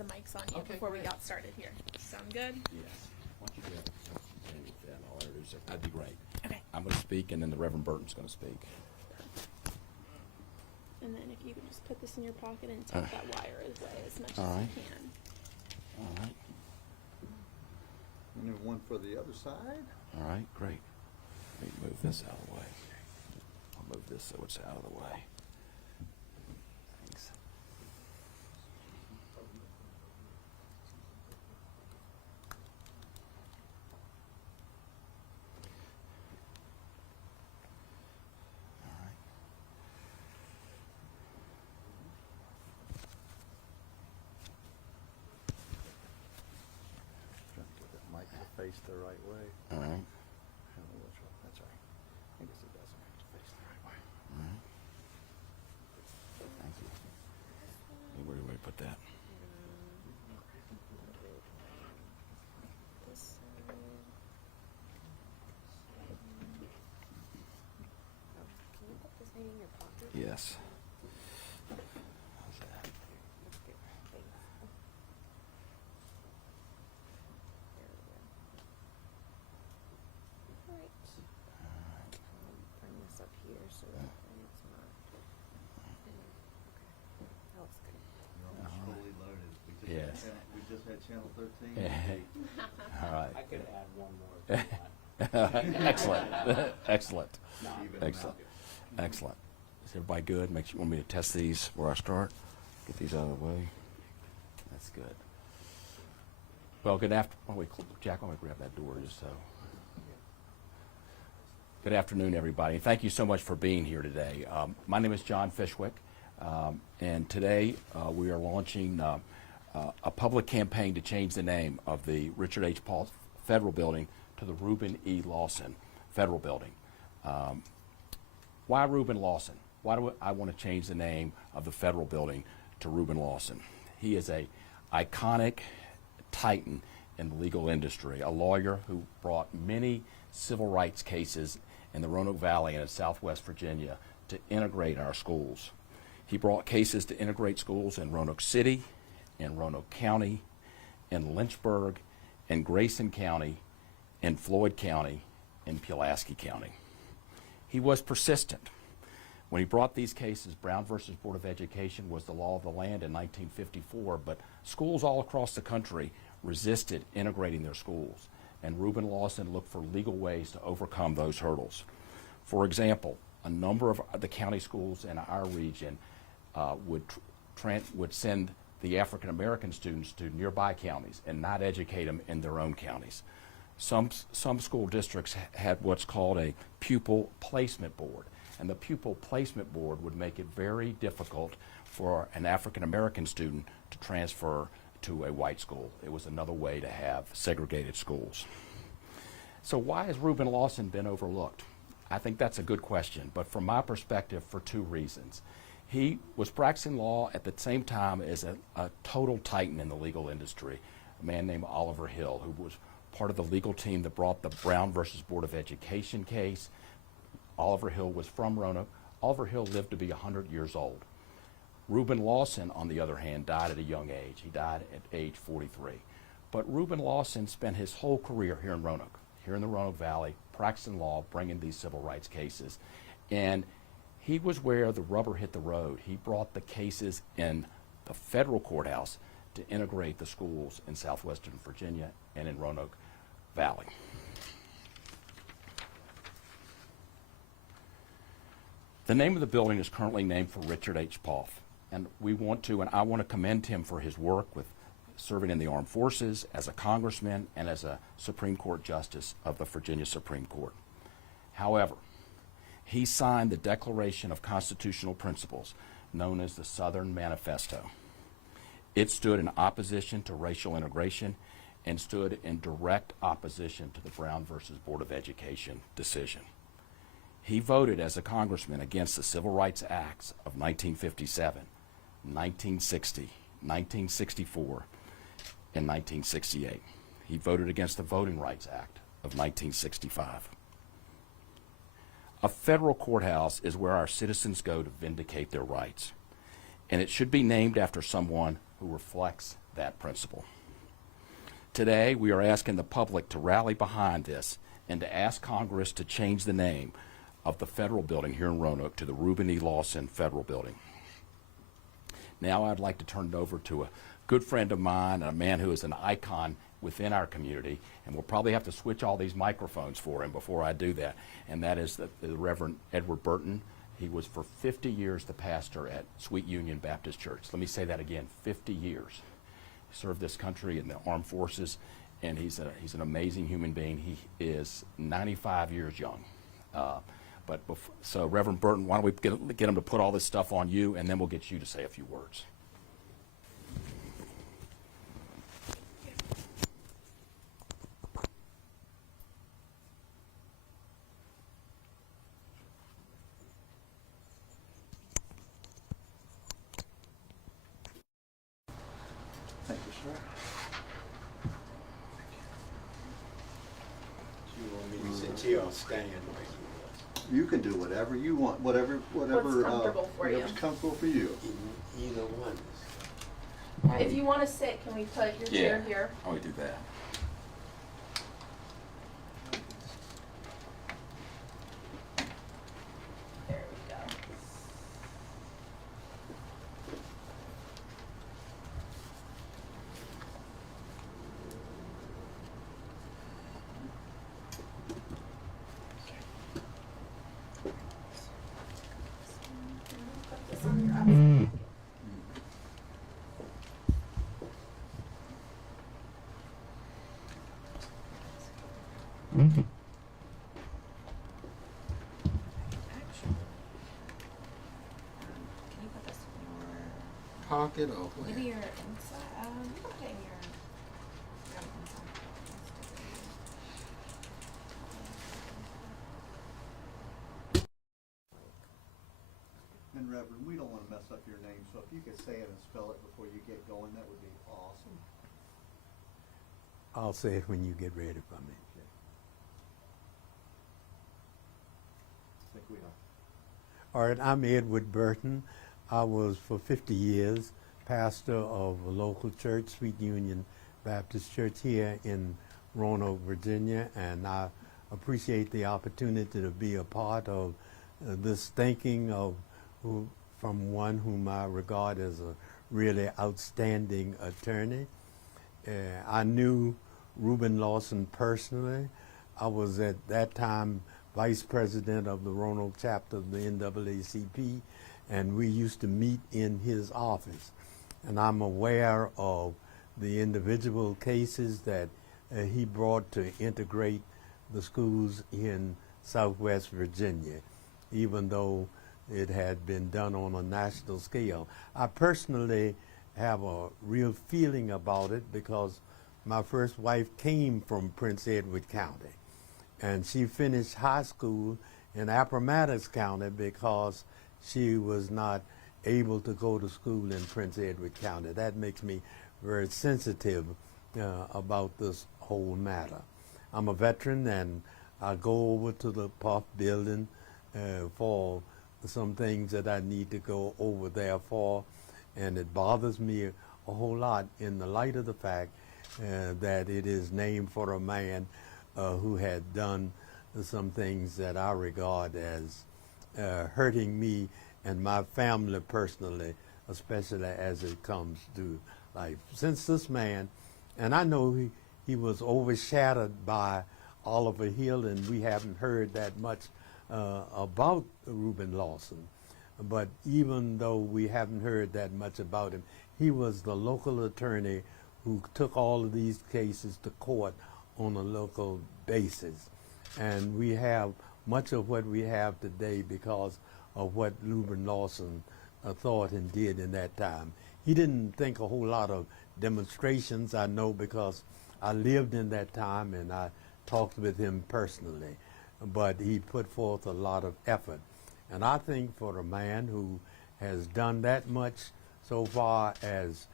some mics on you Okay, before we great. got started here. Sound good? Yes. Why don't you do that? Then I'll introduce it. That'd be great. Okay. I'm going to speak, and then the Reverend Burton's going to speak. And then if you can just put this in your pocket and take that wire away as much all as right. you can. All right. And then one for the other side. All right, great. Let me move this out of the way. I'll move this so it's out of the way. Thanks. All right. Trying to get that mic to face the right way. All right. I don't know which one. That's all right. I guess it doesn't have to face the right way. All right. Thank you. Hey, where do we put that? This side. Can you put this thing in your pocket? Yes. How's that? That's good. Thanks. There we go. All right. Bring this up here so that it's not. Okay. That looks good. You're almost fully loaded. Yes. We just had channel 13. All right. I could add one more if you want. Excellent. Excellent. Even Excellent. Excellent. Is everybody good? Make sure you want me to test these before I start. Get these out of the way. That's good. Well, good after. Jack, why don't we grab that door just so. Good afternoon, everybody. Thank you so much for being here today. My name is John Fishwick, and today we are launching a public campaign to change the name of the Richard H. Poff Federal Building to the Reuben E. Lawson Federal Building. Why Reuben Lawson? Why do I want to change the name of the Federal Building to Reuben Lawson? He is a iconic titan in the legal industry, a lawyer who brought many civil rights cases in the Roanoke Valley and in Southwest Virginia to integrate our schools. He brought cases to integrate schools in Roanoke City, in Roanoke County, in Lynchburg, in Grayson County, in Floyd County, in Pulaski County. He was persistent. When he brought these cases, Brown versus Board of Education was the law of the land in 1954, but schools all across the country resisted integrating their schools, and Reuben Lawson looked for legal ways to overcome those hurdles. For example, a number of the county schools in our region would send the African American students to nearby counties and not educate them in their own counties. Some school districts had what's called a pupil placement board, and the pupil placement board would make it very difficult for an African American student to transfer to a white school. It was another way to have segregated schools. So why has Reuben Lawson been overlooked? I think that's a good question, but from my perspective, for two reasons. He was practicing law at the same time as a total titan in the legal industry, a man named Oliver Hill, who was part of the legal team that brought the Brown versus Board of Education case. Oliver Hill was from Roanoke. Oliver Hill lived to be 100 years old. Reuben Lawson, on the other hand, died at a young age. He died at age 43. But Reuben Lawson spent his whole career here in Roanoke, here in the Roanoke Valley, practicing law, bringing these civil rights cases. And he was where the rubber hit the road. He brought the cases in the federal courthouse to integrate the schools in southwestern Virginia and in Roanoke Valley. The name of the building is currently named for Richard H. Poff, and I want to commend him for his work with serving in the armed forces, as a congressman, and as a Supreme Court justice of the Virginia Supreme Court. However, he signed the Declaration of Constitutional Principles, known as the Southern Manifesto. It stood in opposition to racial integration and stood in direct opposition to the Brown versus Board of Education decision. He voted as a congressman against the Civil Rights Acts of 1957, 1960, 1964, and 1968. He voted against the Voting Rights Act of 1965. A federal courthouse is where our citizens go to vindicate their rights, and it should be named after someone who reflects that principle. Today, we are asking the public to rally behind this and to ask Congress to change the name of the Federal Building here in Roanoke to the Reuben E. Lawson Federal Building. Now I'd like to turn it over to a good friend of mine, a man who is an icon within our community, and we'll probably have to switch all these microphones for him before I do that, and that is the Reverend Edward Burton. He was for 50 years the pastor at Sweet Union Baptist Church. Let me say that again, 50 years. He served this country in the armed forces, and he's an amazing human being. He is 95 years young. So Reverend Burton, why don't we get him to put all this stuff on you, and then we'll get you to say a few words. Thank you, sir. You want me to sit here or stand? You can do whatever you want, whatever, What's comfortable for you? whatever's comfortable for you. Either one. If you want to sit, can we put your chair here? How we do that? There we go. Put this on your iPhone. Can you put this in your, Pocket or maybe your inside, you can put it in your inside. And Reverend, we don't want to mess up your name, so if you could say it and spell it before you get going, that would be awesome. I'll say it when you get ready for me. Okay. I think we are. All right, I'm Edward Burton. I was for 50 years pastor of a local church, Sweet Union Baptist Church here in Roanoke, Virginia, and I appreciate the opportunity to be a part of this thinking of from one whom I regard as a really outstanding attorney. I knew Reuben Lawson personally. I was at that time vice president of the Roanoke chapter of the NAACP, and we used to meet in his office. And I'm aware of the individual cases that he brought to integrate the schools in Southwest Virginia, even though it had been done on a national scale. I personally have a real feeling about it because my first wife came from Prince Edward County, and she finished high school in Appomattox County because she was not able to go to school in Prince Edward County. That makes me very sensitive about this whole matter. I'm a veteran, and I go over to the Poff Building for some things that I need to go over there for, and it bothers me a whole lot in the light of the fact that it is named for a man who had done some things that I regard as hurting me and my family personally, especially as it comes to life. Since this man, and I know he was overshadowed by Oliver Hill, and we haven't heard that much about Reuben Lawson, but even though we haven't heard that much about him, he was the local attorney who took all of these cases to court on a local basis. And we have much of what we have today because of what Reuben Lawson thought and did in that time. He didn't think a whole lot of demonstrations, I know, because I lived in that time and I talked with him personally, but he put forth a lot of effort. And I think for a man who has done that much so far as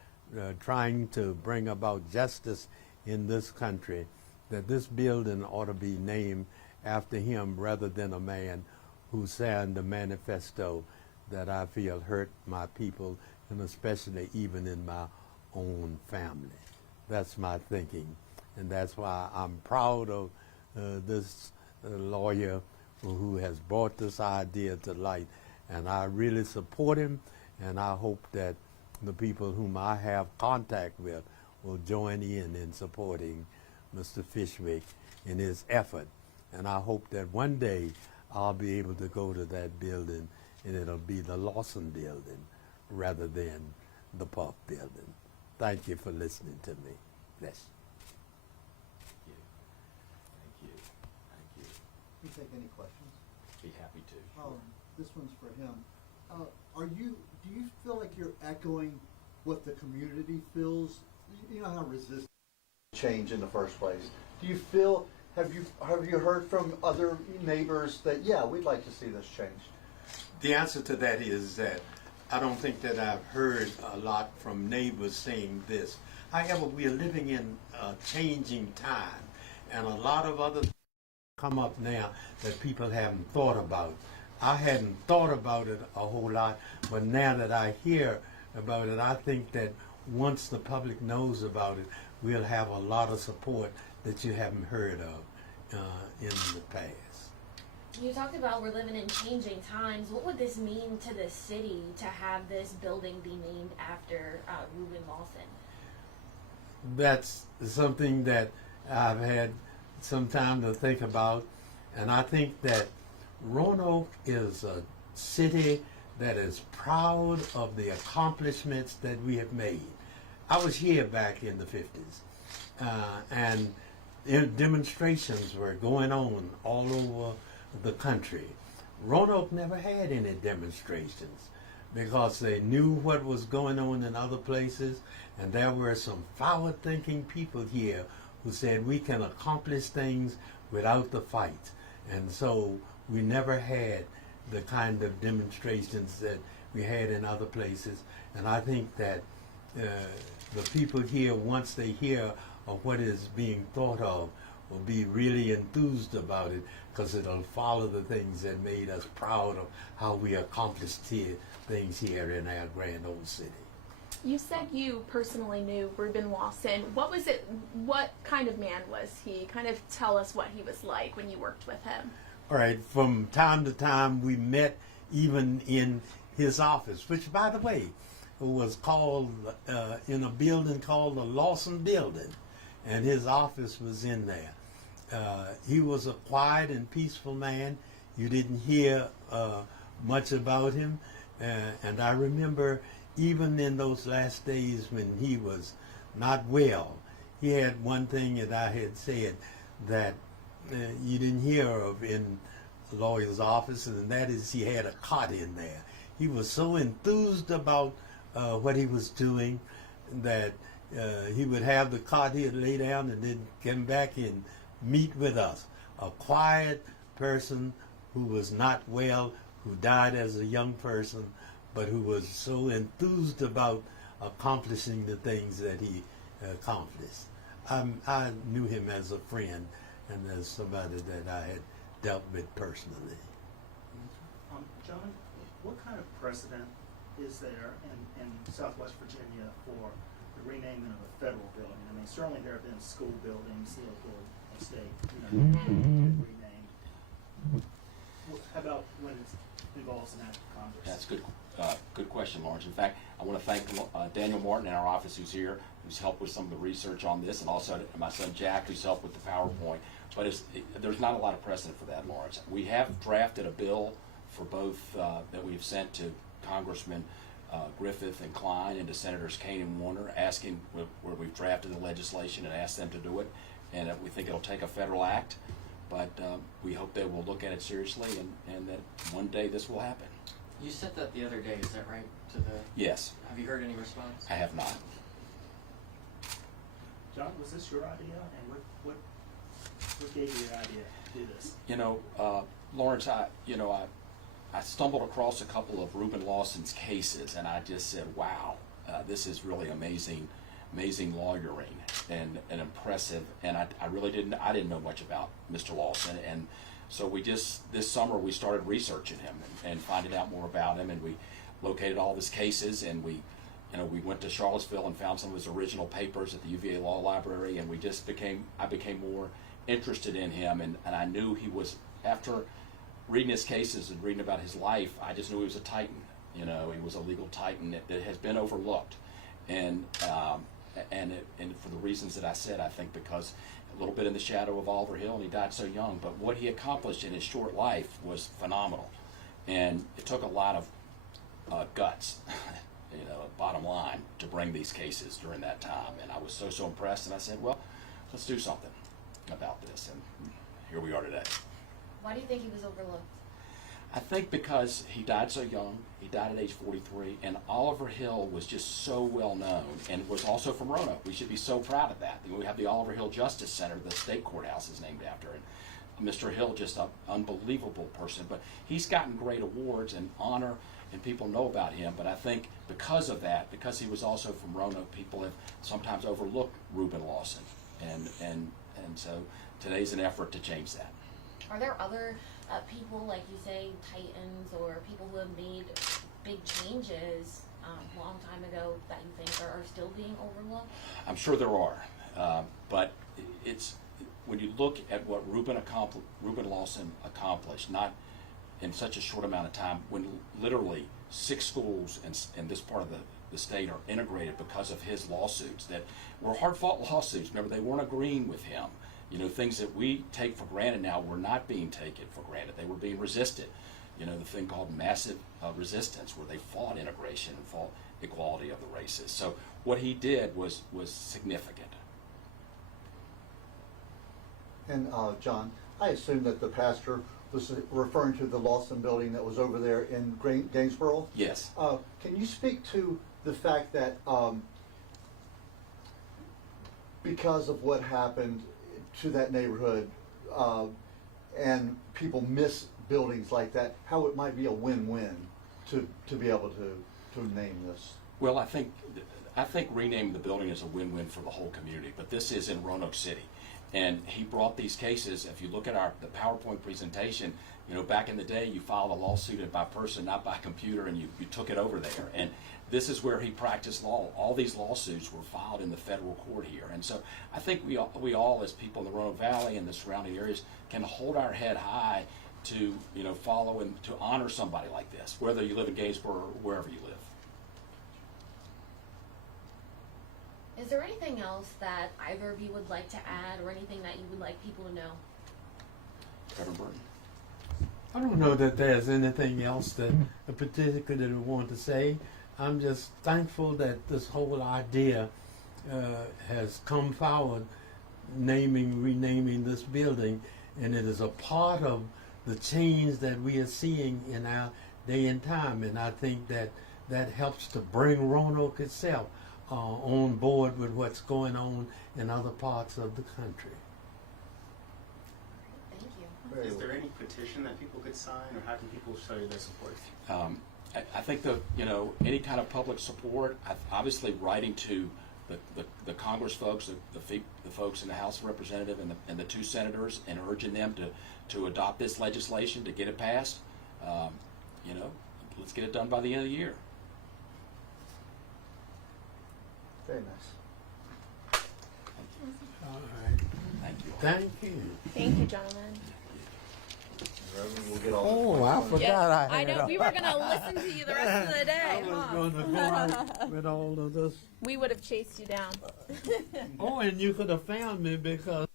trying to bring about justice in this country, that this building ought to be named after him rather than a man who signed a manifesto that I feel hurt my people, and especially even in my own family. That's my thinking, and that's why I'm proud of this lawyer who has brought this idea to light, and I really support him, and I hope that the people whom I have contact with will join in supporting Mr. Fishwick in his effort. And I hope that one day I'll be able to go to that building and it'll be the Lawson building rather than the Poff building. Thank you for listening to me. Bless. Thank you. Thank you. Thank you. You take any questions? Be happy to. This one's for him. Do you feel like you're echoing what the community feels? You know how resistant change in the first place. Do you feel, have you heard from other neighbors that, yeah, we'd like to see this changed? The answer to that is that I don't think that I've heard a lot from neighbors saying this. However, we are living in a changing time, and a lot of other things come up now that people haven't thought about. I hadn't thought about it a whole lot, but now that I hear about it, I think that once the public knows about it, we'll have a lot of support that you haven't heard of in the past. You talked about we're living in changing times. What would this mean to the city to have this building be named after Reuben Lawson? That's something that I've had some time to think about, and I think that Roanoke is a city that is proud of the accomplishments that we have made. I was here back in the 50s, and demonstrations were going on all over the country. Roanoke never had any demonstrations because they knew what was going on in other places, and there were some forward-thinking people here who said we can accomplish things without the fight. And so we never had the kind of demonstrations that we had in other places. And I think that the people here, once they hear of what is being thought of, will be really enthused about it, because it'll follow the things that made us proud of how we accomplished things here in our grand old city. You said you personally knew Reuben Lawson. What was it? What kind of man was he? Kind of tell us what he was like when you worked with him. All right, from time to time we met even in his office, which, by the way, was called in a building called the Lawson Building, and his office was in there. He was a quiet and peaceful man. You didn't hear much about him, and I remember even in those last days when he was not well, he had one thing that I had said that you didn't hear of in a lawyer's office, and that is he had a cot in there. He was so enthused about what he was doing that he would have the cot, he'd lay down and then come back and meet with us. A quiet person who was not well, who died as a young person, but who was so enthused about accomplishing the things that he accomplished. I knew him as a friend and as somebody that I had dealt with personally. John, what kind of precedent is there in Southwest Virginia for the renaming of a federal building? I mean, certainly there have been school buildings, local, state, renamed. How about when it involves an act of Congress? That's good. Good question, Lawrence. In fact, I want to thank Daniel Martin in our office, who's here, who's helped with some of the research on this, and also my son Jack, who's helped with the PowerPoint. But there's not a lot of precedent for that, Lawrence. We have drafted a bill for both that we've sent to Congressman Griffith and Klein and to Senators Kane and Warner, asking where we've drafted the legislation and asked them to do it, and we think it'll take a federal act. But we hope they will look at it seriously, and that one day this will happen. You said that the other day, is that right? To the Yes. Have you heard any response? I have not. John, was this your idea, and what gave you the idea to do this? You know, Lawrence, I stumbled across a couple of Reuben Lawson's cases, and I just said, wow, this is really amazing lawyering and impressive. And I really didn't know much about Mr. Lawson, and so this summer we started researching him and finding out more about him, and we located all of his cases, and we we went to Charlottesville and found some of his original papers at the UVA Law Library, and I became more interested in him, and I knew he was, after reading his cases and reading about his life, I just knew he was a titan. He was a legal titan that has been overlooked, and for the reasons that I said, I think because a little bit in the shadow of Oliver Hill, and he died so young, but what he accomplished in his short life was phenomenal, and it took a lot of guts, bottom line, to bring these cases during that time, and I was so impressed, and I said, well, let's do something about this, and here we are today. Why do you think he was overlooked? I think because he died so young. He died at age 43, and Oliver Hill was just so well known, and was also from Roanoke. We should be so proud of that. We have the Oliver Hill Justice Center, the state courthouse is named after it. Mr. Hill, just an unbelievable person, but he's gotten great awards and honor, and people know about him. But I think because of that, because he was also from Roanoke, people have sometimes overlooked Reuben Lawson, and so today's an effort to change that. Are there other people, like you say, titans, or people who have made big changes a long time ago that you think are still being overlooked? I'm sure there are, but it's when you look at what Reuben Lawson accomplished, not in such a short amount of time, when literally 6 schools in this part of the state are integrated because of his lawsuits that were hard-fought lawsuits. Remember, they weren't agreeing with him. Things that we take for granted now were not being taken for granted. They were being resisted. The thing called massive resistance, where they fought integration and fought equality of the races. So what he did was significant. And John, I assume that the pastor was referring to the Lawson building that was over there in Gainesboro? Yes. Can you speak to the fact that because of what happened to that neighborhood, and people miss buildings like that, how it might be a win-win to be able to name this? Well, I think renaming the building is a win-win for the whole community, but this is in Roanoke City. And he brought these cases. If you look at the PowerPoint presentation, back in the day, you filed a lawsuit by person, not by computer, and you took it over there. And this is where he practiced law. All these lawsuits were filed in the federal court here. And so I think we all, as people in the Roanoke Valley and the surrounding areas, can hold our head high to, follow and to honor somebody like this, whether you live in Gainesboro or wherever you live. Is there anything else that either of you would like to add, or anything that you would like people to know? Reverend Burton. I don't know that there's anything else that I particularly want to say. I'm just thankful that this whole idea has come forward, renaming this building, and it is a part of the change that we are seeing in our day and time. And I think that helps to bring Roanoke itself on board with what's going on in other parts of the country. Thank you. Is there any petition that people could sign, or how can people show you their support? I think any kind of public support, obviously writing to the Congress folks, the folks in the House of Representatives and the 2 senators, and urging them to adopt this legislation, to get it passed. Let's get it done by the end of the year. Very nice. All right. Thank you. Thank you. Thank you, gentlemen. We'll get all I forgot I had know. We were going to listen to you the rest of the day. I was going to go on with all of this. We would have chased you down. Oh, and you could have found me because